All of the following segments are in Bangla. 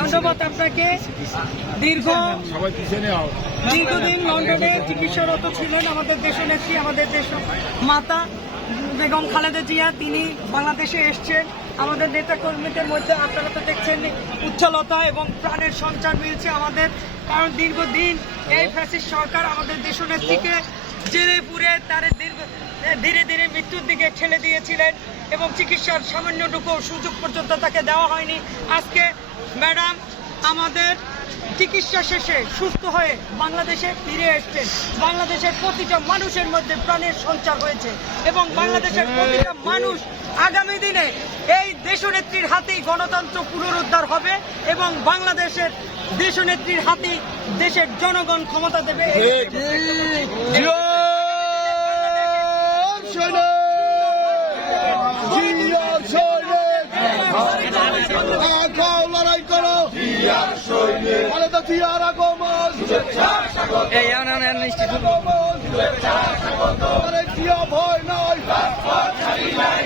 ধন্যবাদ আপনাকে। দীর্ঘ দীর্ঘদিন লন্ডনে চিকিৎসারত ছিলেন আমাদের দেশ নেত্রী আমাদের দেশ মাতা বেগম খালেদা জিয়া। তিনি বাংলাদেশে এসছেন। আমাদের নেতা কর্মীদের মধ্যে আপনারা তো দেখছেন উচ্ছলতা এবং প্রাণের সঞ্চার মিলছে আমাদের। কারণ দীর্ঘদিন এই ফ্যাসিস্ট সরকার আমাদের দেশ নেত্রীকে জেলে পুরে তার দীর্ঘ ধীরে ধীরে মৃত্যুর দিকে ঠেলে দিয়েছিলেন। এবং চিকিৎসার সামান্যটুকু সুযোগ পর্যন্ত তাকে দেওয়া হয়নি। আজকে ম্যাডাম আমাদের চিকিৎসা শেষে সুস্থ হয়ে বাংলাদেশে ফিরে এসছেন। বাংলাদেশের প্রতিটা মানুষের মধ্যে প্রাণের সঞ্চার হয়েছে এবং বাংলাদেশের প্রতিটা মানুষ আগামী দিনে এই দেশনেত্রীর হাতেই গণতন্ত্র পুনরুদ্ধার হবে এবং বাংলাদেশের দেশনেত্রীর হাতেই দেশের জনগণ ক্ষমতা দেবে। খালেদা আগমন এই আনান ইনস্টিটিউট তারেক জিয়া ভয় নয়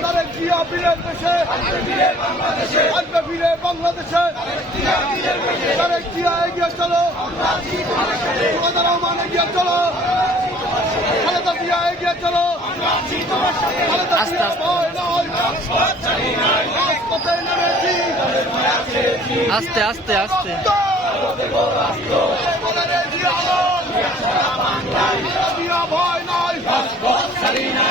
তারেক জিয়া বীরের দেশে আসবে ফিরে বাংলাদেশে তারেক জিয়া এগিয়ে চলো তোমাদের রহমান এগিয়ে চলো খালেদা জিয়া এগিয়ে চলো খালেদা জিয়া ভয় নয় আস্তে আস্তে আস্তে বলে রে জিয়া বল। খালেদা জিয়া ভয় নয় ভয় খালেদা